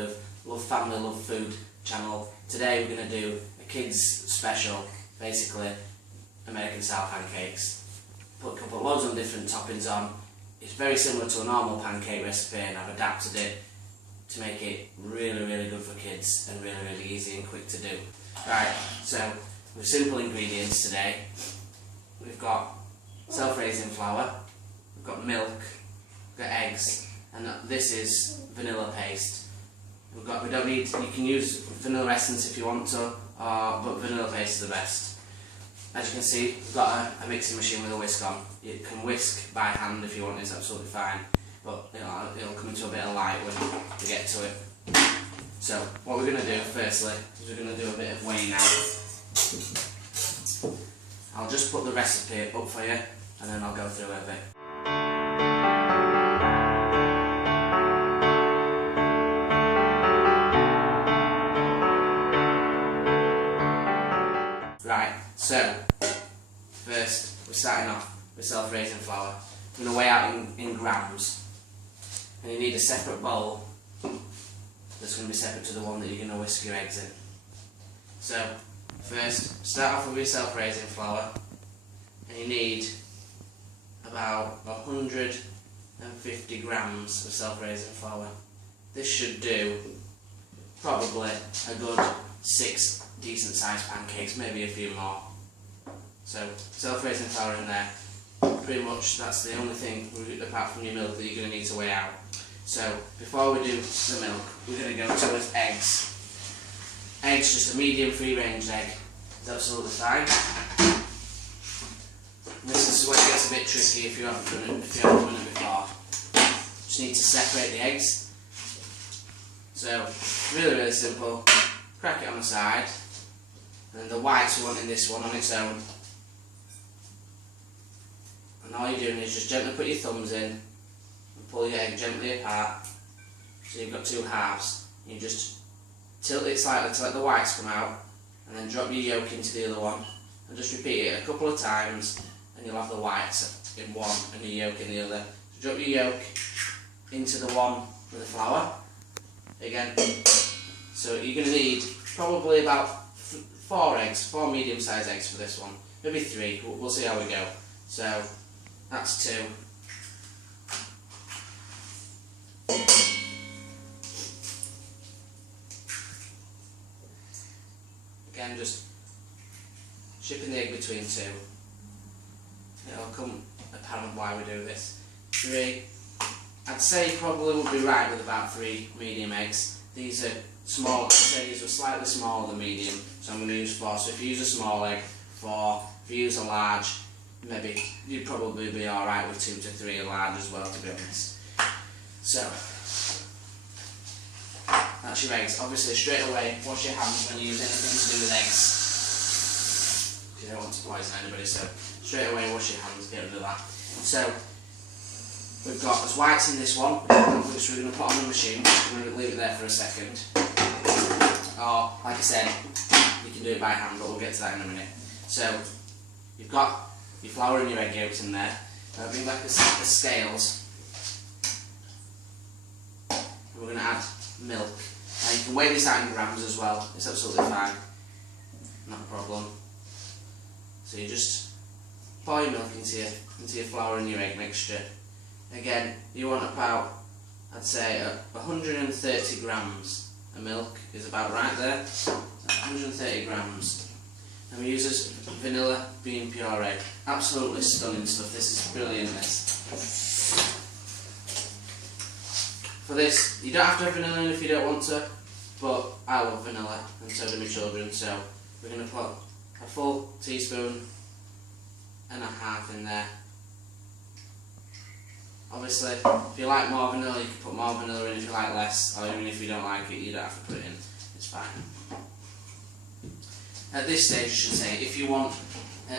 episode of Love Family, Love Food channel. Today we're going to do a kids special, basically American style pancakes. Put loads of different toppings on. It's very similar to a normal pancake recipe, and I've adapted it to make it really good for kids and really easy and quick to do. Right, so with simple ingredients today, we've got self-raising flour, we've got milk, we've got eggs, and this is vanilla paste. We don't need. You can use vanilla essence if you want to, but vanilla paste is the best. As you can see, we've got a mixing machine with a whisk on. You can whisk by hand if you want, it's absolutely fine. But it'll come into a bit of light when we get to it. So what we're going to do firstly is we're going to do a bit of weighing out. I'll just put the recipe up for you, and then I'll go through it a bit. Right, so first we're starting off with self-raising flour. I'm going to weigh out in grams, and you need a separate bowl that's going to be separate to the one that you're going to whisk your eggs in. So first, start off with your self-raising flour, and you need about 150 grams of self-raising flour. This should do probably a good 6 decent sized pancakes, maybe a few more. So self-raising flour in there. Pretty much that's the only thing apart from your milk that you're going to need to weigh out. So before we do the milk, we're going to go towards eggs. Eggs, just a medium free range egg, is absolutely fine. This is where it gets a bit tricky if you haven't done it before. Just need to separate the eggs. So really simple. Crack it on the side, and then the whites we want in this one on its own. And all you're doing is just gently put your thumbs in and pull your egg gently apart, so you've got two halves. You just tilt it slightly to let the whites come out, and then drop your yolk into the other one, and just repeat it a couple of times, and you'll have the whites in one and your yolk in the other. So drop your yolk into the one with the flour again. So you're going to need probably about 4 medium-sized eggs for this one. Maybe 3, we'll see how we go. So that's 2. Again, just shipping the egg between 2. It'll come apparent why we do this. 3. I'd say probably would be right with about 3 medium eggs. These are small. I'd say these are slightly smaller than medium, so I'm going to use 4. So if you use a small egg, 4. If you use a large, maybe you'd probably be alright with 2 to 3 large as well, to be honest. So that's your eggs. Obviously straight away wash your hands when you use anything to do with eggs. You don't want to poison anybody, so straight away wash your hands, get rid of that. So we've got there's whites in this one, which we're going to put on the machine. We're going to leave it there for a second. Or, like I said, you can do it by hand, but we'll get to that in a minute. So you've got your flour and your egg yolks in there. Now bring back the scales. And we're going to add milk. Now you can weigh this out in grams as well. It's absolutely fine. Not a problem. So you just pour your milk into your flour and your egg mixture. Again, you want about, I'd say, 130 grams of milk is about right there. So 130 grams. And we use this vanilla bean puree. Absolutely stunning stuff. This is brilliant. This. For this, you don't have to have vanilla in if you don't want to, but I love vanilla, and so do my children. So we're going to put a full teaspoon and a half in there. Obviously, if you like more vanilla, you can put more vanilla in. If you like less, or even if you don't like it, you don't have to put it in. It's fine. At this stage, I should say, if you want a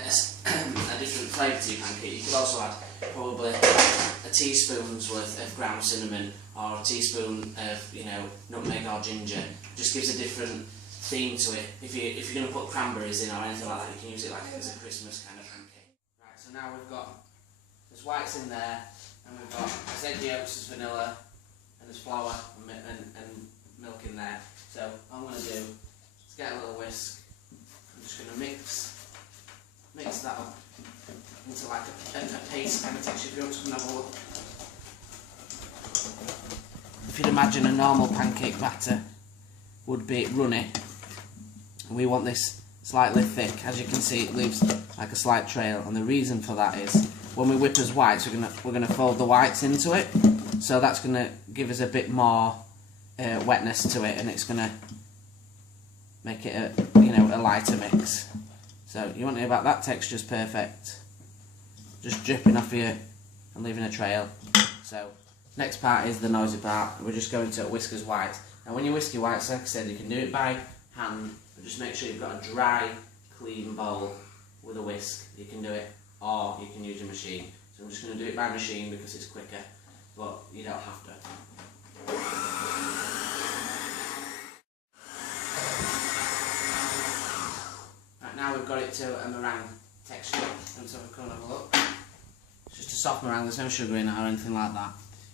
different flavour to your pancake, you could also add probably a teaspoon's worth of ground cinnamon, or a teaspoon of nutmeg or ginger. It just gives a different theme to it. If you're going to put cranberries in or anything like that, you can use it like as a Christmas kind of pancake. Right, so now we've got there's whites in there. And we've got egg yolks, there's vanilla, and there's flour and milk in there. So what I'm going to do is get a little whisk. I'm just going to mix that up into like a paste kind of texture. If you want to come and have a look. If you'd imagine a normal pancake batter would be runny, and we want this slightly thick. As you can see, it leaves like a slight trail, and the reason for that is when we whip as whites, we're gonna fold the whites into it, so that's gonna give us a bit more wetness to it, and it's gonna make it a lighter mix. So you want it about that texture's perfect, just dripping off you and leaving a trail. So next part is the noisy part. We're just going to whisk as whites. Now when you whisk your whites, like I said, you can do it by hand, but just make sure you've got a dry, clean bowl with a whisk. You can do it, or you can use your machine. So I'm just going to do it by machine because it's quicker, but you don't have to. Right, now we've got it to a meringue texture, and so we can have a look. It's just a soft meringue, there's no sugar in it or anything like that.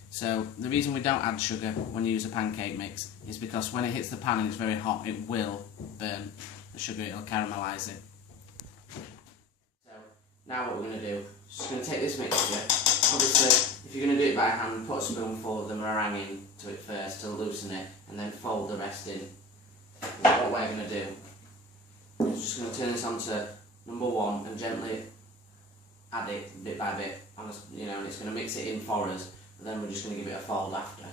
So the reason we don't add sugar when you use a pancake mix is because when it hits the pan and it's very hot, it will burn the sugar, it'll caramelise it. So now what we're going to do, just going to take this mixture. Obviously, if you're going to do it by hand, put a spoonful of the meringue into it first to loosen it, and then fold the rest in. What we're going to do is just going to turn this onto number 1 and gently add it bit by bit, and it's going to mix it in for us. And then we're just going to give it a fold after.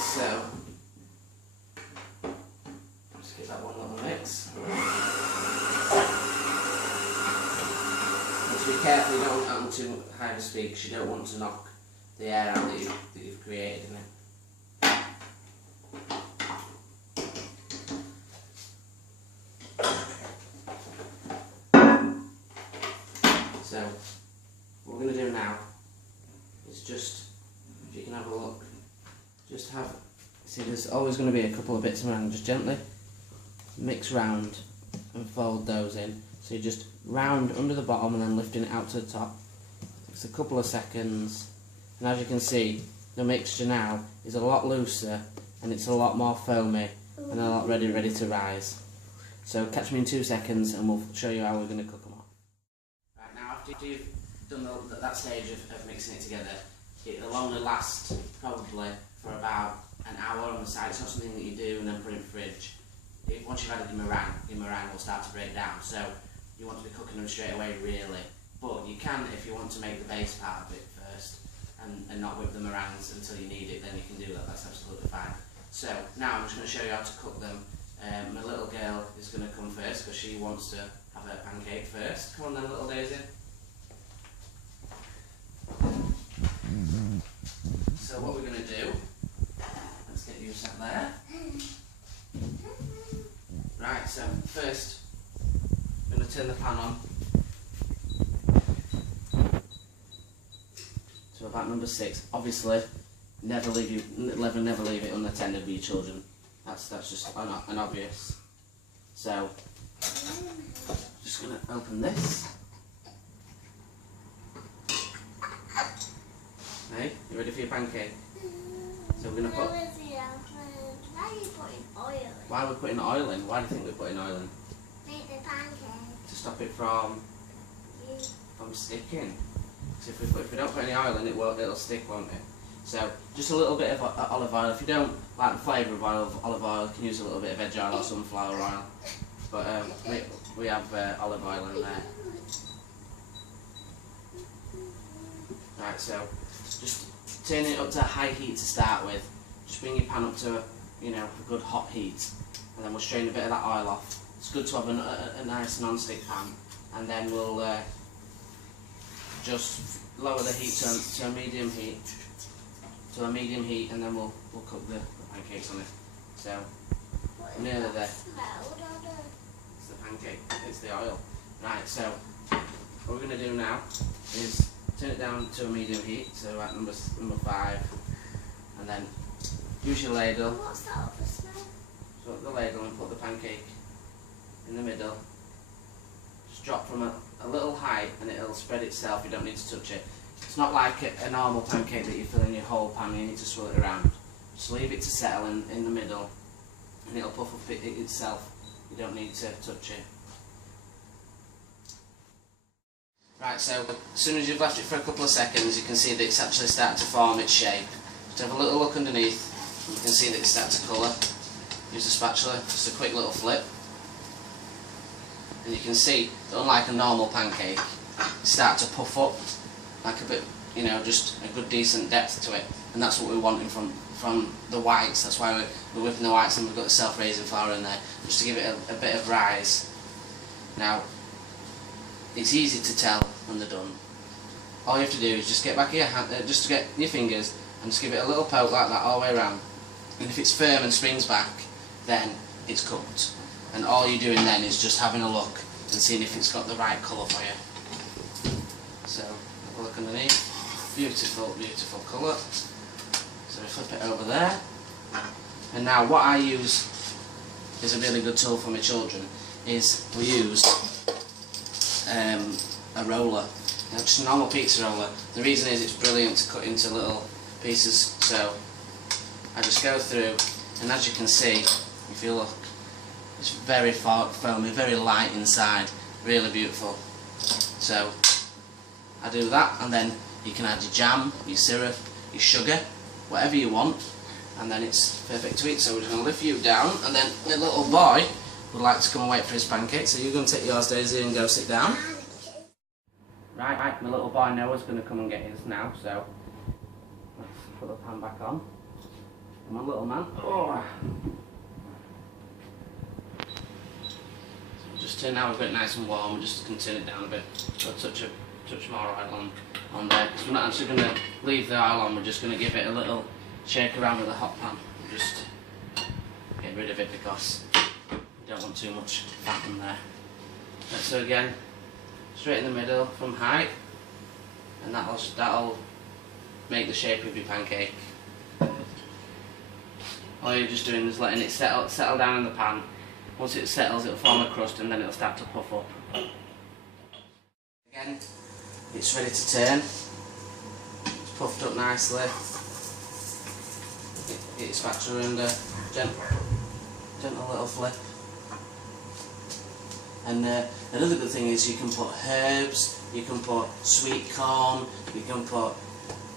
So, just give that one little mix. Just be careful, you don't want it on too high of a speed because you don't want to knock the air out that you've created in it. So, what we're going to do now is just, if you can have a look, just have, see there's always going to be a couple of bits around, just gently mix round and fold those in. So you just round under the bottom and then lifting it out to the top. Takes a couple of seconds, and as you can see the mixture now is a lot looser and it's a lot more foamy and a lot ready to rise. So catch me in 2 seconds and we'll show you how we're going to cook them up. Right, now after you've done that stage of mixing it together, it'll only last probably for about an hour on the side. It's not something that you do and then put it in the fridge. Once you've added your meringue will start to break down, so you want to be cooking them straight away really. But you can, if you want to make the base part of it first and not whip the meringues until you need it, then you can do that, that's absolutely fine. So now I'm just going to show you how to cook them. My little girl is going to come first because she wants to have her pancake first. Come on then, little Daisy. So what we're going to do, let's get you sat there. Right, so first I'm going to turn the pan on to about number 6. Obviously, never leave it unattended with your children. That's just an obvious. So just going to open this. Hey, you ready for your pancake? So we're going to put... Why are you putting oil in? Why are we putting oil in? Why do you think we're putting oil in? Make the pancake. To stop it from sticking. So if we don't put any oil in, it'll stick, won't it? So just a little bit of olive oil. If you don't like the flavour of olive oil, you can use a little bit of veg oil or sunflower oil. But we have olive oil in there. Right, so just turn it up to high heat to start with. Just bring your pan up to a good hot heat, and then we'll strain a bit of that oil off. It's good to have a nice non-stick pan, and then we'll just lower the heat to a medium heat. To a medium heat, and then we'll cook the pancakes on it. So nearly there. It's the pancake. It's the oil. Right. So what we're going to do now is turn it down to a medium heat. So at number 5, and then use your ladle. What's that other smell? So the ladle and put the pancake in the middle. Just drop from a little height and it'll spread itself, you don't need to touch it. It's not like a normal pancake that you fill in your whole pan, you need to swirl it around. Just leave it to settle in the middle and it'll puff up itself, you don't need to touch it. Right, so as soon as you've left it for a couple of seconds you can see that it's actually starting to form its shape. Just have a little look underneath and you can see that it's starting to colour. Use a spatula, just a quick little flip. And you can see that unlike a normal pancake, it starts to puff up like a bit, you know, just a good decent depth to it. And that's what we're wanting from the whites. That's why we're whipping the whites and we've got the self-raising flour in there, just to give it a bit of rise. Now, it's easy to tell when they're done. All you have to do is just get back your hand, just to get your fingers, and just give it a little poke like that all the way around. And if it's firm and springs back, then it's cooked. And all you're doing then is just having a look and seeing if it's got the right colour for you. So, have a look underneath. Beautiful, beautiful colour. So we flip it over there. And now what I use is a really good tool for my children, is we use a roller. You know, just a normal pizza roller. The reason is it's brilliant to cut into little pieces. So I just go through, and as you can see, if you look, it's very foamy, very light inside, really beautiful. So I do that, and then you can add your jam, your syrup, your sugar, whatever you want, and then it's perfect to eat. So we're just going to lift you down, and then the little boy would like to come and wait for his pancake, so you're going to take yours, Daisy, and go sit down. Right, my little boy Noah's going to come and get his now, so let's put the pan back on. Come on, little man. Oh. Just turn now a bit nice and warm, and just can turn it down a bit. So touch more oil on there. Because we're not actually going to leave the oil on, we're just going to give it a little shake around with the hot pan. Just get rid of it because we don't want too much fat in there. Right, so again, straight in the middle from height, and that'll make the shape of your pancake. All you're just doing is letting it settle down in the pan. Once it settles, it'll form a crust and then it'll start to puff up. Again, it's ready to turn. It's puffed up nicely. Get your spatula and a gentle little flip. And another good thing is you can put herbs, you can put sweet corn, you can put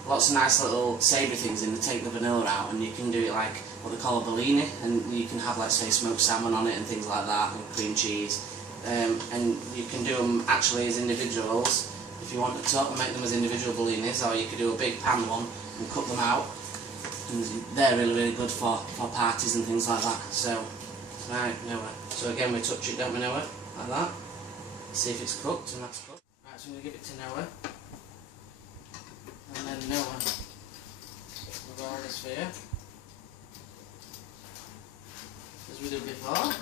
lots of nice little savoury things in to take the vanilla out, and you can do it like what they call a bellini, and you can have, like, say, smoked salmon on it and things like that, and cream cheese, and you can do them actually as individuals if you want to make them as individual bellinis, or you could do a big pan one and cut them out, and they're really, really good for parties and things like that. So, right, Noah. So again, we touch it, don't we, Noah? Like that. See if it's cooked, and that's cooked. Right, so I'm going to give it to Noah. And then Noah will roll this for you, as we did before.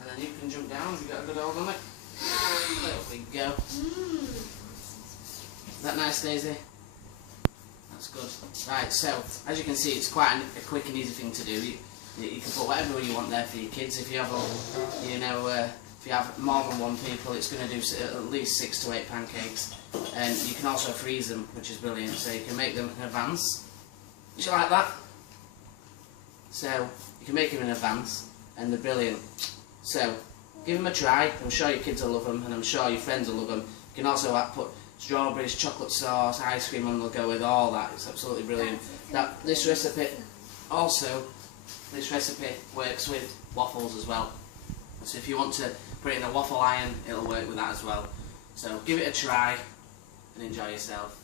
And then you can jump down if you've got a good hold on it. There we go. Is that nice, Daisy? That's good. Right, so as you can see, it's quite a quick and easy thing to do. You can put whatever you want there for your kids. If you have if you have more than one people, it's going to do at least 6 to 8 pancakes. And you can also freeze them, which is brilliant. So you can make them in advance. Just like that. So you can make them in advance, and they're brilliant. So give them a try. I'm sure your kids will love them, and I'm sure your friends will love them. You can also put strawberries, chocolate sauce, ice cream, and they'll go with all that. It's absolutely brilliant. This recipe works with waffles as well. So if you want to put it in a waffle iron, it'll work with that as well. So give it a try and enjoy yourself.